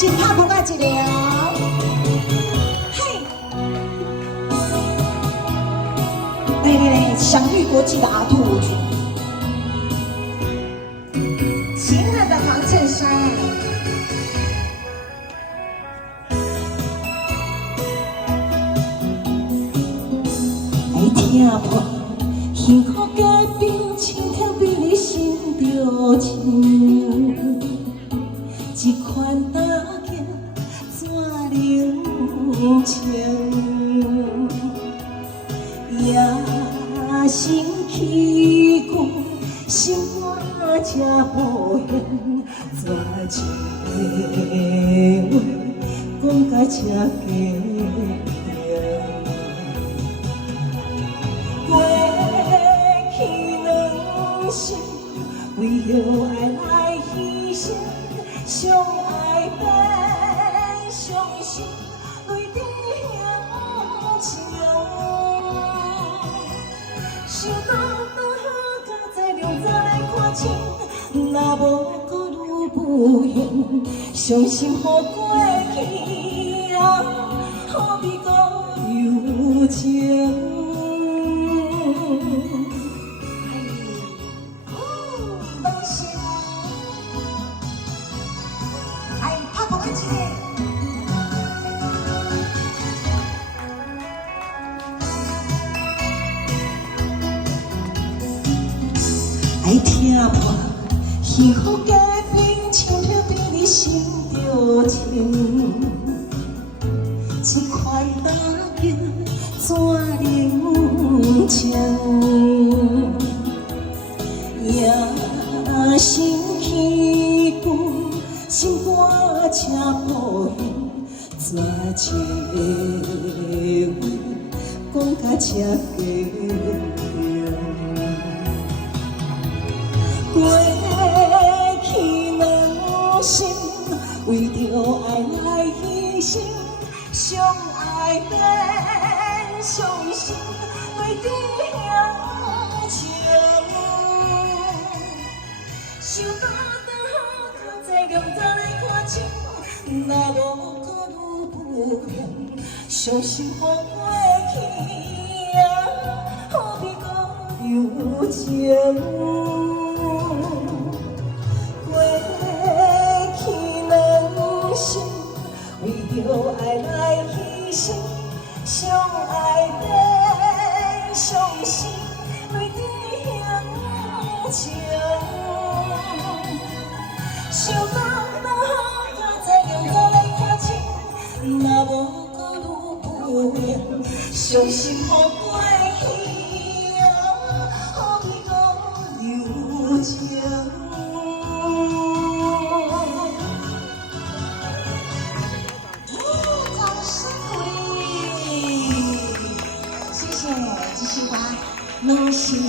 是拍鼓啊一个哦，嘿，来，享誉国际的阿兔舞曲，亲爱的黄衬衫。 听破幸福改变，青天比你心着情。一款大镜怎能情？夜深起过，心肝才无限，怎情话讲甲这假？ 为了爱来牺牲，相爱变伤心，泪滴向情。想当好佳在两早来看清，若无搁愈不幸，伤心乎过去啊，何必搁有情？ 爱听破幸福改变，青天比你心着情。一款大镜怎能情？夜深起过，心肝才无限，怎情话讲甲这假？ 过去两心，为着爱来牺牲，相爱变伤心，泪滴向情。想当好佳在两早来看清，若无搁愈不幸，伤心乎过去啊，何必搁有情？ 为着爱来牺牲，相爱变伤心，泪滴向情。想当好佳在两早来看清，若无搁愈不幸，伤心乎过去啊，何必搁有情？ 谢谢，继续吧，努心。